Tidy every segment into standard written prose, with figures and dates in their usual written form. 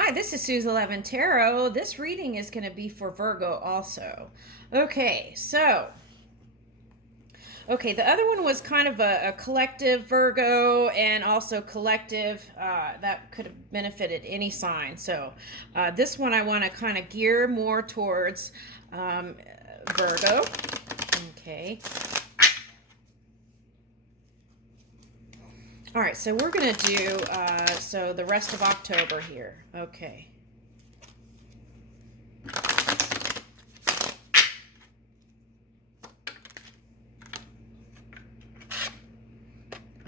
Hi, this is Suze 11 Tarot. This reading is going to be for Virgo also. The other one was kind of a collective Virgo and also collective that could have benefited any sign. This one I want to kind of gear more towards Virgo. Okay. All right, so we're going to do the rest of October here. Okay.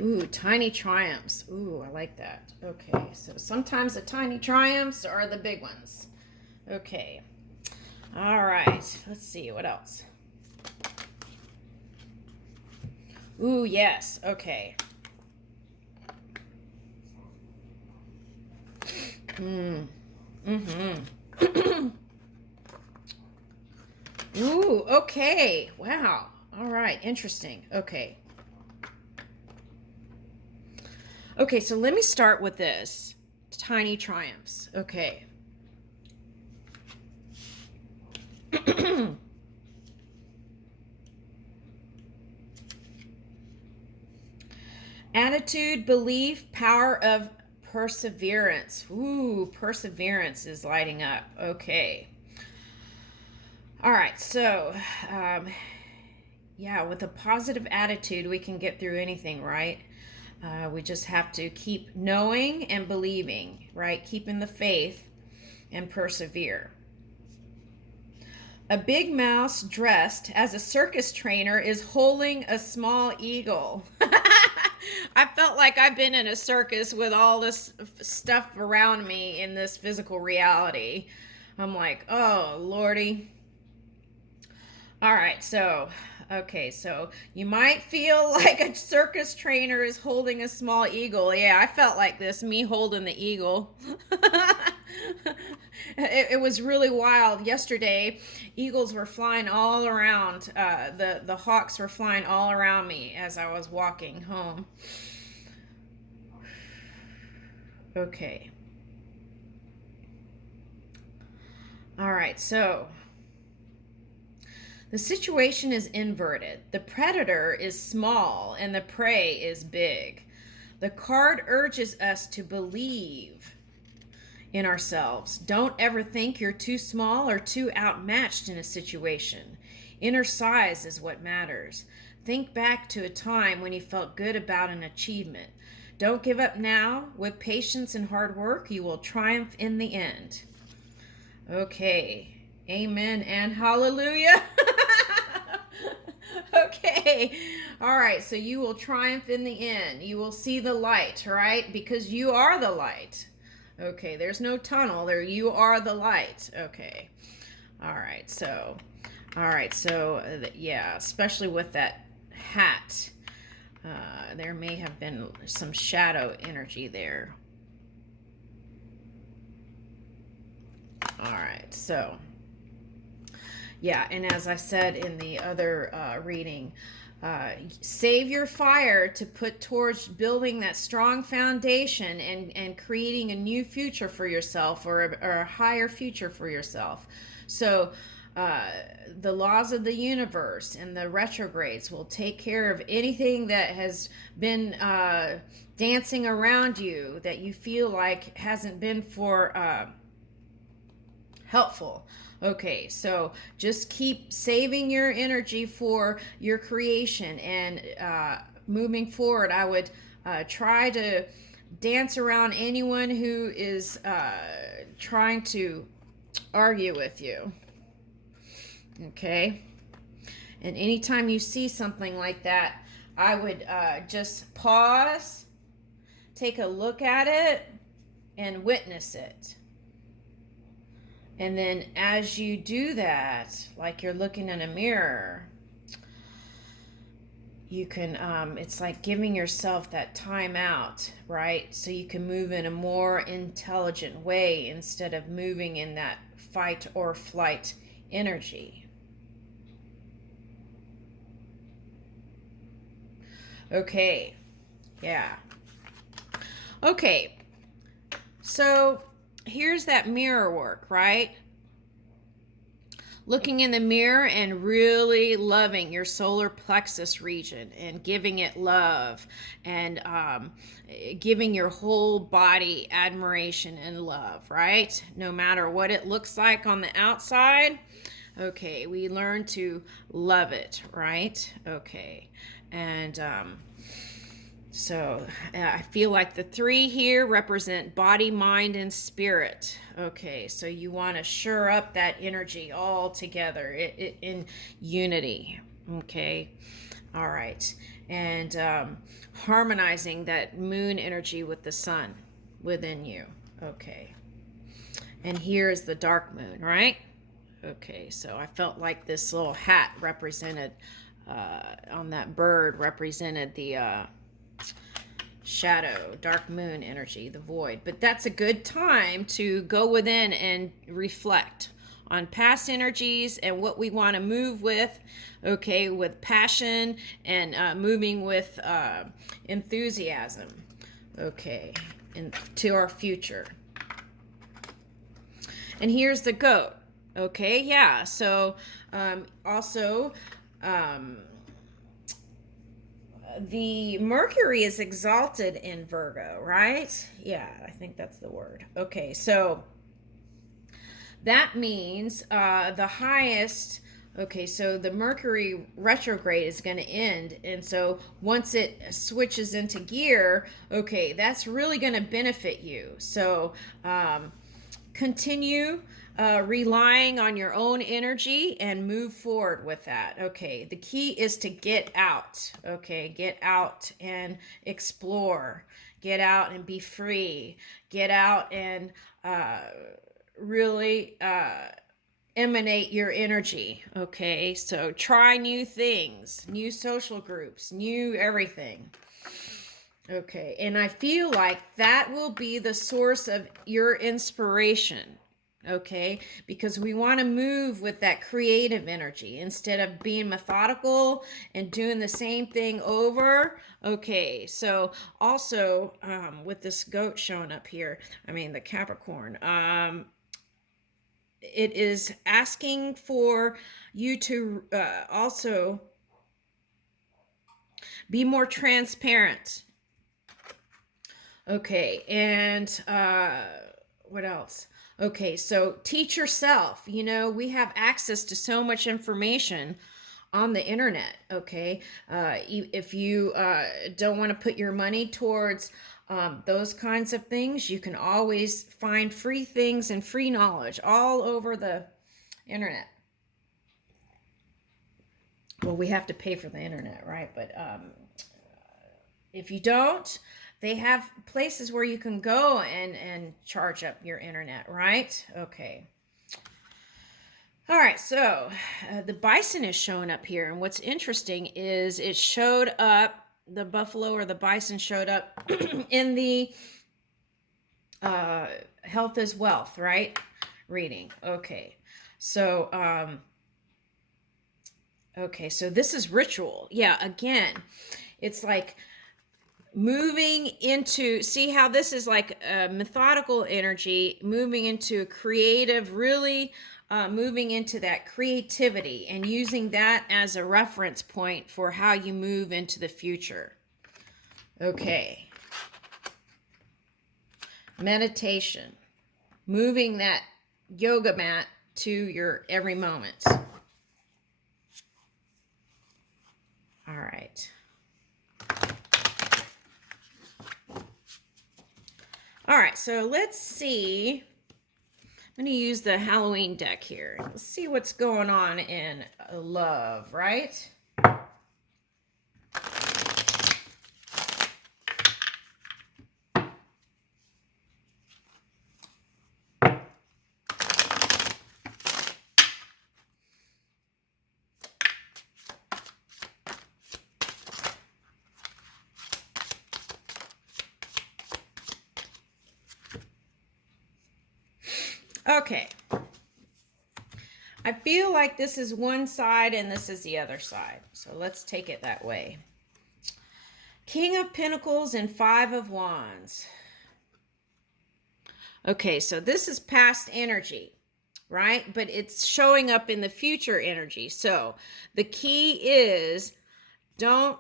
Ooh, tiny triumphs. Ooh, I like that. Okay, so sometimes the tiny triumphs are the big ones. Okay. All right, let's see, what else? Ooh, yes, okay. Ooh, okay. Wow. All right, interesting. Okay. Okay, so let me start with this. Tiny triumphs. Okay. Attitude, belief, power of perseverance. Ooh, perseverance is lighting up. Okay. All right, yeah, with a positive attitude, we can get through anything, right? We just have to keep knowing and believing, right? Keeping the faith and persevere. A big mouse dressed as a circus trainer is holding a small eagle. I felt like I've been in a circus with all this stuff around me in this physical reality. I'm like, oh, Lordy. All right, so you might feel like a circus trainer is holding a small eagle. Yeah, I felt like this, me holding the eagle. It was really wild. Yesterday, eagles were flying all around. The hawks were flying all around me as I was walking home. Okay. All right, so the situation is inverted. The predator is small and the prey is big. The card urges us to believe in ourselves. Don't ever think you're too small or too outmatched in a situation. Inner size is what matters. Think back to a time when you felt good about an achievement. Don't give up now. With patience and hard work, you will triumph in the end. Okay. Amen and hallelujah. Okay. All right. So you will triumph in the end. You will see the light, right? Because you are the light. Okay. There's no tunnel there. You are the light. Okay. All right. Yeah, especially with that hat, there may have been some shadow energy there. All right. Yeah, and as I said in the other reading, save your fire to put towards building that strong foundation and creating a new future for yourself, or a higher future for yourself. So the laws of the universe and the retrogrades will take care of anything that has been dancing around you that you feel like hasn't been for helpful. Okay, so just keep saving your energy for your creation, and moving forward, I would try to dance around anyone who is trying to argue with you. Okay, and anytime you see something like that, I would just pause, take a look at it, and witness it. And then as you do that, like you're looking in a mirror, you can, it's like giving yourself that time out, right? So you can move in a more intelligent way instead of moving in that fight or flight energy. Okay, yeah. Okay, so here's that mirror work, right? Looking in the mirror and really loving your solar plexus region and giving it love and giving your whole body admiration and love, right? No matter what it looks like on the outside. Okay, we learn to love it, right? Okay, and so I feel like the 3 here represent body, mind, and spirit. Okay, so you want to shore up that energy all together in unity. Okay, all right, and harmonizing that moon energy with the sun within you. Okay, and here is the dark moon, right? Okay, so I felt like this little hat represented, on that bird, represented the shadow, dark moon energy, the void. But that's a good time to go within and reflect on past energies and what we want to move with, okay, with passion and moving with enthusiasm, okay, to our future. And here's the goat. Okay, yeah. So also, the Mercury is exalted in Virgo, right? Yeah, I think that's the word. Okay, so that means the highest. Okay, so the Mercury retrograde is going to end. And so once it switches into gear, okay, that's really going to benefit you. So continue relying on your own energy and move forward with that. Okay, the key is to get out. Okay, get out and explore. Get out and be free. Get out and really emanate your energy. Okay, so try new things, new social groups, new everything. Okay, and I feel like that will be the source of your inspiration. Okay, because we want to move with that creative energy instead of being methodical and doing the same thing over. Okay, so also with this goat showing up here, I mean the Capricorn, it is asking for you to also be more transparent. Okay, and what else? Okay, so teach yourself. You know, we have access to so much information on the internet. Okay, if you don't want to put your money towards those kinds of things, you can always find free things and free knowledge all over the internet. Well, we have to pay for the internet, right? But if you don't, they have places where you can go and charge up your internet, right? Okay. All right, so the bison is showing up here. And what's interesting is it showed up, the buffalo or the bison showed up in the health is wealth, right? Reading. Okay. So, okay, so this is ritual. Yeah, again, it's like moving into, see how this is like a methodical energy, moving into a creative, really moving into that creativity and using that as a reference point for how you move into the future. Okay. Meditation, moving that yoga mat to your every moment. All right. All right, so let's see. I'm going to use the Halloween deck here. Let's see what's going on in love, right? Okay. I feel like this is one side and this is the other side. So let's take it that way. King of Pentacles and Five of Wands. Okay, so this is past energy, right? But it's showing up in the future energy. So the key is don't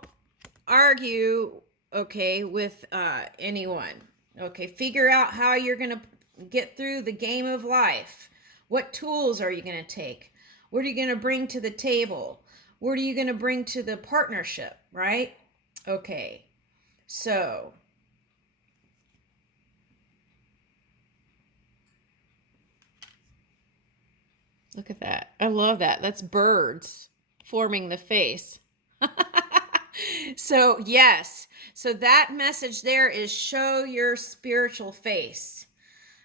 argue, okay, with anyone. Okay, figure out how you're going to get through the game of life. What tools are you going to take? What are you going to bring to the table? What are you going to bring to the partnership, right? Okay, so look at that. I love that. That's birds forming the face. So, yes. So that message there is show your spiritual face.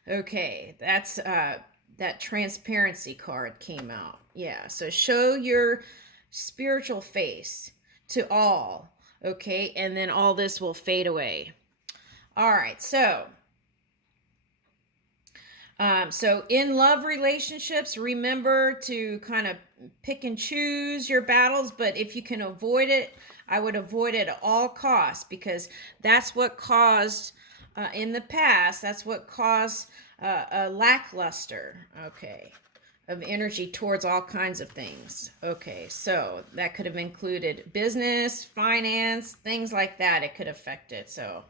Okay, that's that transparency card came out. Yeah, so show your spiritual face to all. Okay, and then all this will fade away. All right, so in love relationships, remember to kind of pick and choose your battles, but if you can avoid it, I would avoid it at all costs, because that's what caused, in the past, that's what caused a lackluster, okay, of energy towards all kinds of things. Okay, so that could have included business, finance, things like that. It could affect it. So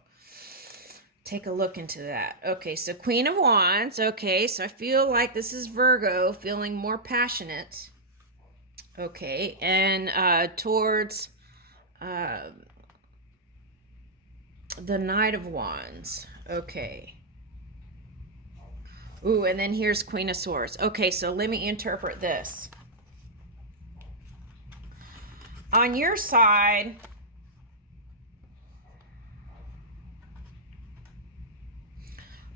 take a look into that. Okay, so Queen of Wands. Okay, so I feel like this is Virgo feeling more passionate. Okay, and towards the Knight of Wands. Okay. Ooh, and then here's Queen of Swords. Okay, so let me interpret this. On your side,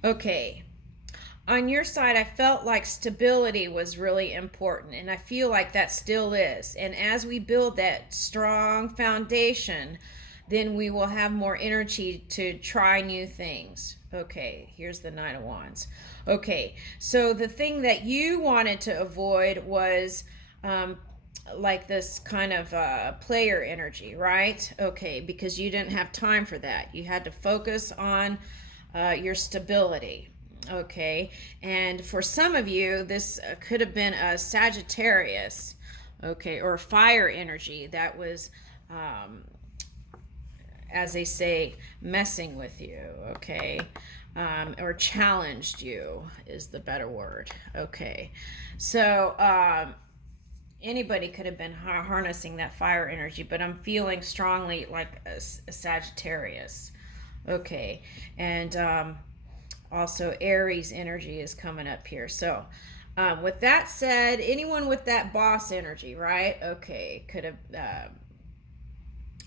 okay, on your side, I felt like stability was really important, and I feel like that still is. And as we build that strong foundation, then we will have more energy to try new things. Okay, here's the Nine of Wands. Okay, so the thing that you wanted to avoid was like this kind of player energy, right? Okay, because you didn't have time for that. You had to focus on your stability. Okay, and for some of you, this could have been a Sagittarius, okay, or fire energy that was, as they say, messing with you, okay, or challenged you is the better word. Okay, so anybody could have been harnessing that fire energy, but I'm feeling strongly like a Sagittarius. Okay, and also Aries energy is coming up here. So with that said, anyone with that boss energy, right? Okay, could have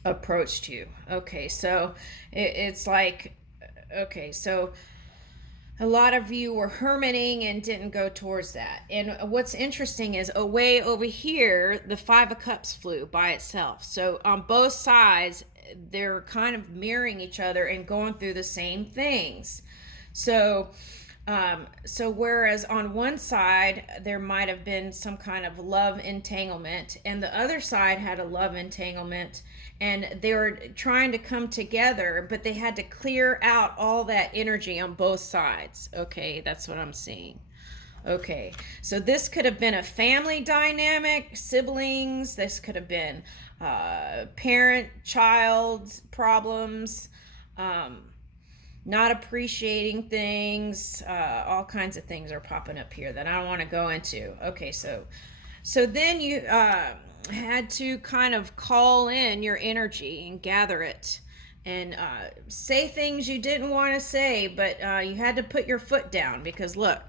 approached you. Okay, so it's like, okay, so a lot of you were hermiting and didn't go towards that. And what's interesting is away over here, the Five of Cups flew by itself. So on both sides, they're kind of mirroring each other and going through the same things. So so whereas on one side there might have been some kind of love entanglement, and the other side had a love entanglement, and they were trying to come together, but they had to clear out all that energy on both sides. Okay, that's what I'm seeing. Okay, so this could have been a family dynamic, siblings. This could have been parent child problems, not appreciating things. All kinds of things are popping up here that I don't want to go into. Okay, so then you had to kind of call in your energy and gather it, and say things you didn't want to say, but you had to put your foot down, because look,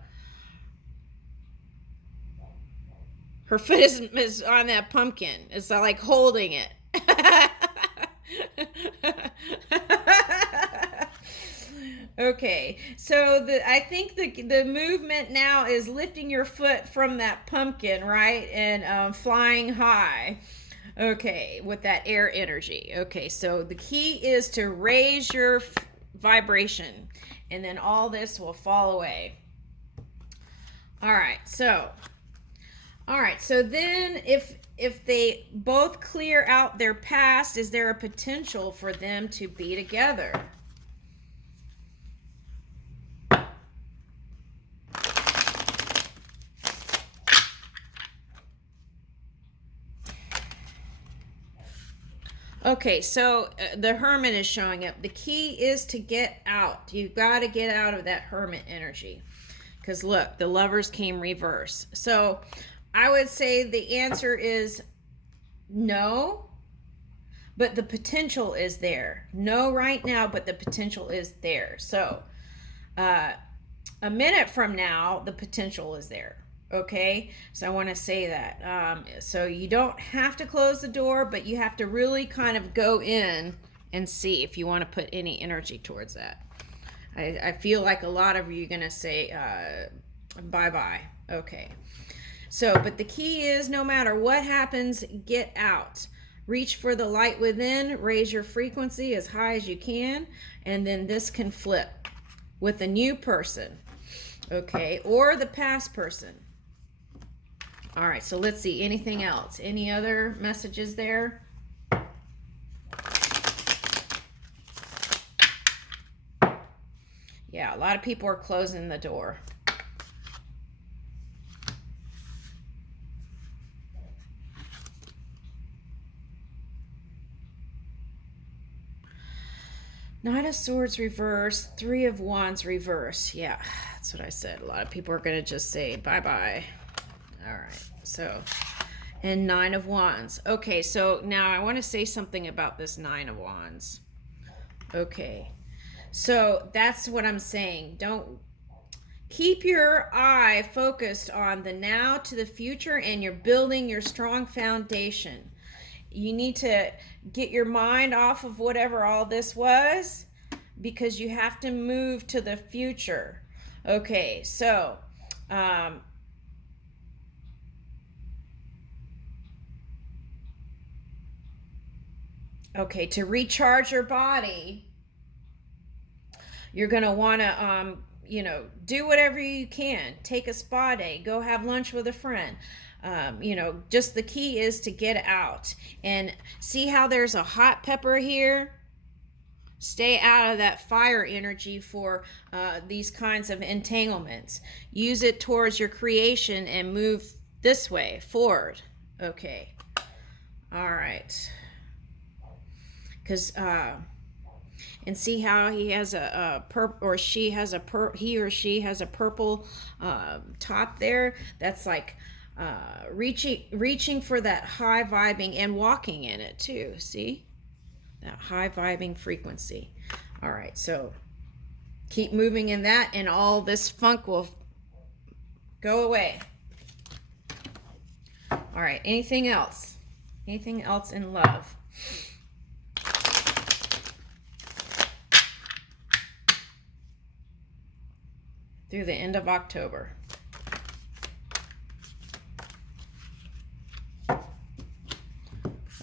her foot is on that pumpkin. It's like holding it. Okay, so I think the movement now is lifting your foot from that pumpkin, right, and flying high. Okay, with that air energy. Okay, so the key is to raise your vibration, and then all this will fall away. All right, so then if they both clear out their past, is there a potential for them to be together? Okay, so the Hermit is showing up. The key is to get out. You've got to get out of that Hermit energy. Because look, the Lovers came reverse. So I would say the answer is no, but the potential is there. No right now, but the potential is there. So a minute from now, the potential is there. Okay, so I want to say that. So you don't have to close the door, but you have to really kind of go in and see if you want to put any energy towards that. I feel like a lot of you are going to say bye-bye. Okay. So, but the key is no matter what happens, get out. Reach for the light within, raise your frequency as high as you can, and then this can flip with a new person, okay, or the past person. All right, so let's see, anything else? Any other messages there? Yeah, a lot of people are closing the door. Knight of Swords reverse, Three of Wands reverse. Yeah, that's what I said. A lot of people are going to just say bye-bye. All right, so, and Nine of Wands. Okay, so now I want to say something about this Nine of Wands. Okay, so that's what I'm saying. Don't keep your eye focused on the now to the future, and you're building your strong foundation. You need to get your mind off of whatever all this was, because you have to move to the future. Okay, so okay, to recharge your body, you're going to want to do whatever you can. Take a spa day, go have lunch with a friend. Just the key is to get out. And see how there's a hot pepper here? Stay out of that fire energy for these kinds of entanglements. Use it towards your creation and move this way, forward. Okay. All right. Because, and see how he has a purple, or she has he or she has a purple top there. That's like reaching for that high vibing and walking in it too. See that high vibing frequency. All right, so keep moving in that, and all this funk will go away. All right, anything else in love? Through the end of October.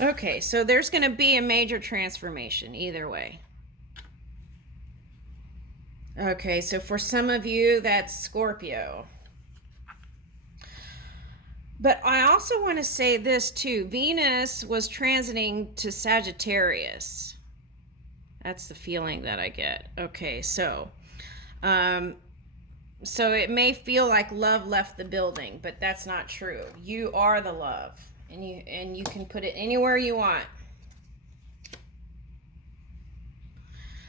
Okay, so there's going to be a major transformation either way. Okay, so for some of you, that's Scorpio. But I also want to say this too. Venus was transiting to Sagittarius. That's the feeling that I get. Okay, so it may feel like love left the building, but that's not true. You are the love, and you can put it anywhere you want.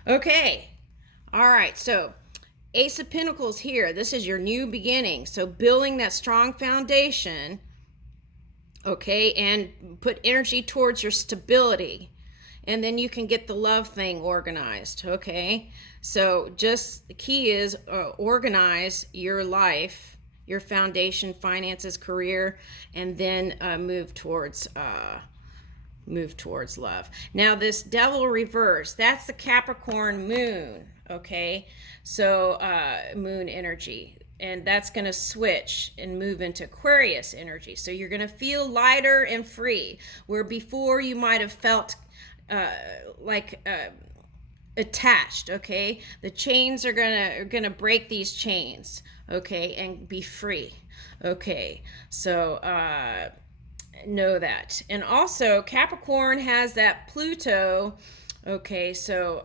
Okay. All right. So Ace of Pentacles here. This is your new beginning. So building that strong foundation, okay, and put energy towards your stability. And then you can get the love thing organized, okay? So just the key is organize your life, your foundation, finances, career, and then move towards love. Now this Devil reverse, that's the Capricorn moon, okay? So moon energy. And that's going to switch and move into Aquarius energy. So you're going to feel lighter and free, where before you might have felt attached. Okay, the chains are gonna break these chains, okay, and be free. Okay, so know that. And also Capricorn has that Pluto, okay, so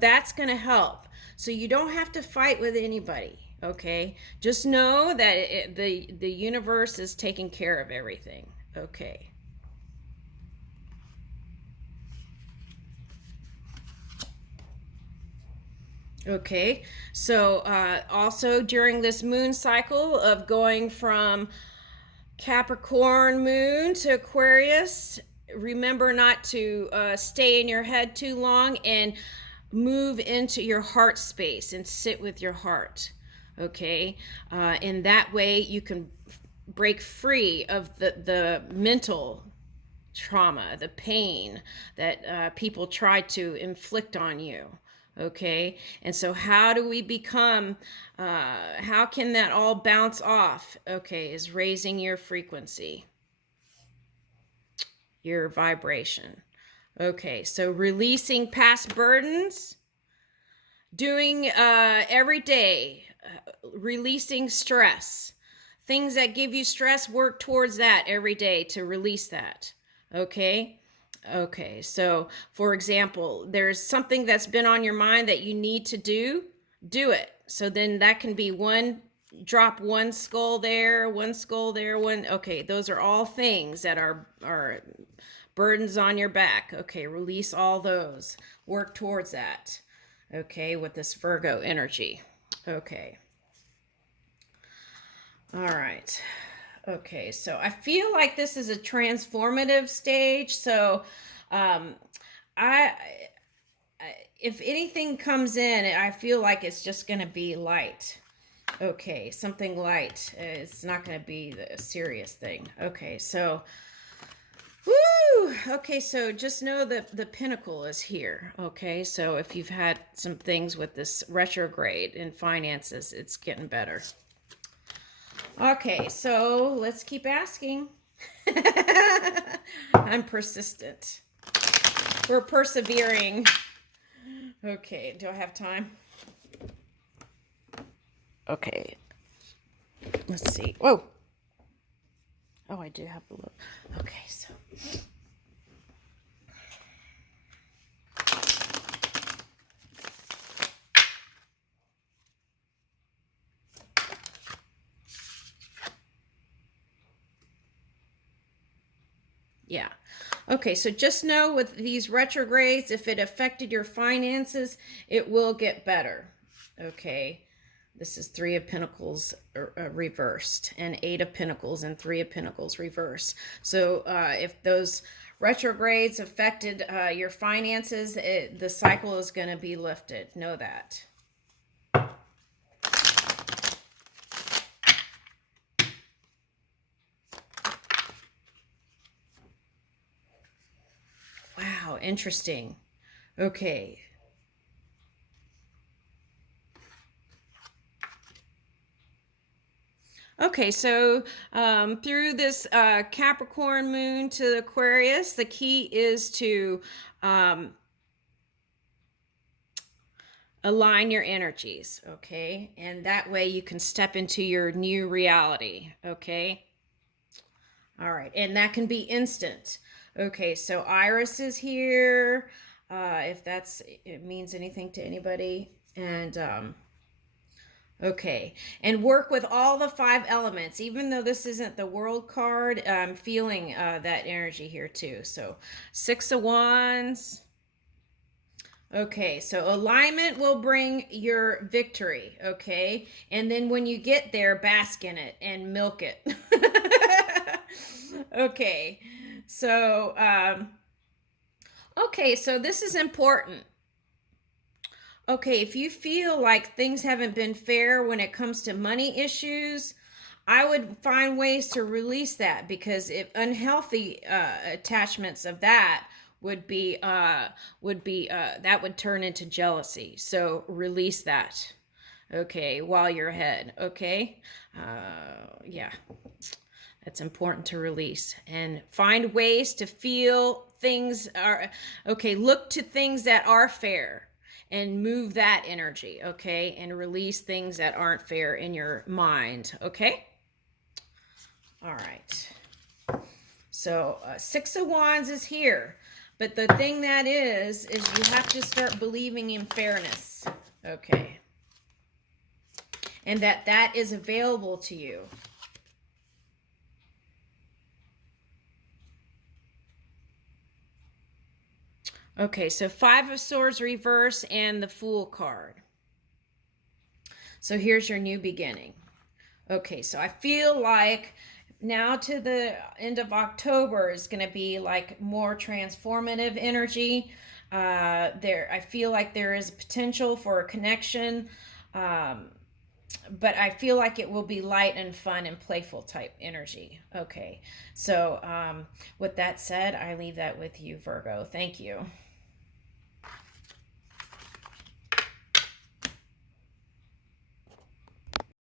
that's gonna help. So you don't have to fight with anybody, okay? Just know that the universe is taking care of everything, okay? Okay, so also during this moon cycle of going from Capricorn moon to Aquarius, remember not to stay in your head too long and move into your heart space and sit with your heart. Okay, and that way you can break free of the mental trauma, the pain that people try to inflict on you. Okay, and so how do we become, how can that all bounce off? Okay, is raising your frequency, your vibration. Okay, so releasing past burdens, doing every day, releasing stress. Things that give you stress, work towards that every day to release that. Okay? Okay, so for example, there's something that's been on your mind that you need to do it. So then that can be drop one skull there, one skull there, one. Okay, those are all things that are burdens on your back. Okay, release all those. Work towards that. Okay, with this Virgo energy. Okay. All right. Okay, so I feel like this is a transformative stage. So, um, I, if anything comes in, I feel like it's just going to be light. Okay, something light. It's not going to be the serious thing. Okay, so, woo! Okay, so just know that the pinnacle is here. Okay, so if you've had some things with this retrograde in finances, it's getting better. Okay, so let's keep asking. I'm persistent. We're persevering. Okay, do I have time? Okay, let's see. Whoa. Oh, I do have a look. Okay, so. Yeah. Okay, so just know with these retrogrades, if it affected your finances, it will get better. Okay. This is Three of Pentacles reversed, and Eight of Pentacles and Three of Pentacles reversed. So if those retrogrades affected your finances, the cycle is going to be lifted. Know that. Wow, interesting. Okay. Okay, so through this Capricorn moon to Aquarius, the key is to align your energies, okay? And that way you can step into your new reality, okay? All right, and that can be instant. Okay, so Iris is here, if it means anything to anybody. And okay, and work with all the five elements. Even though this isn't the world card, I'm feeling that energy here too. So Six of Wands. Okay, so alignment will bring your victory, okay? And then when you get there, bask in it and milk it. Okay, so, okay, so this is important. Okay, if you feel like things haven't been fair when it comes to money issues, I would find ways to release that, because if unhealthy attachments of that that would turn into jealousy. So release that. Okay, while you're ahead. Okay, yeah, that's important to release, and find ways to feel things are okay. Look to things that are fair and move that energy, okay, and release things that aren't fair in your mind, okay? All right. So Six of Wands is here, but the thing that is you have to start believing in fairness, okay, and that is available to you. Okay, so Five of Swords reverse and the Fool card. So here's your new beginning. Okay, so I feel like now to the end of October is going to be like more transformative energy. I feel like there is potential for a connection, but I feel like it will be light and fun and playful type energy. Okay, so with that said, I leave that with you, Virgo. Thank you.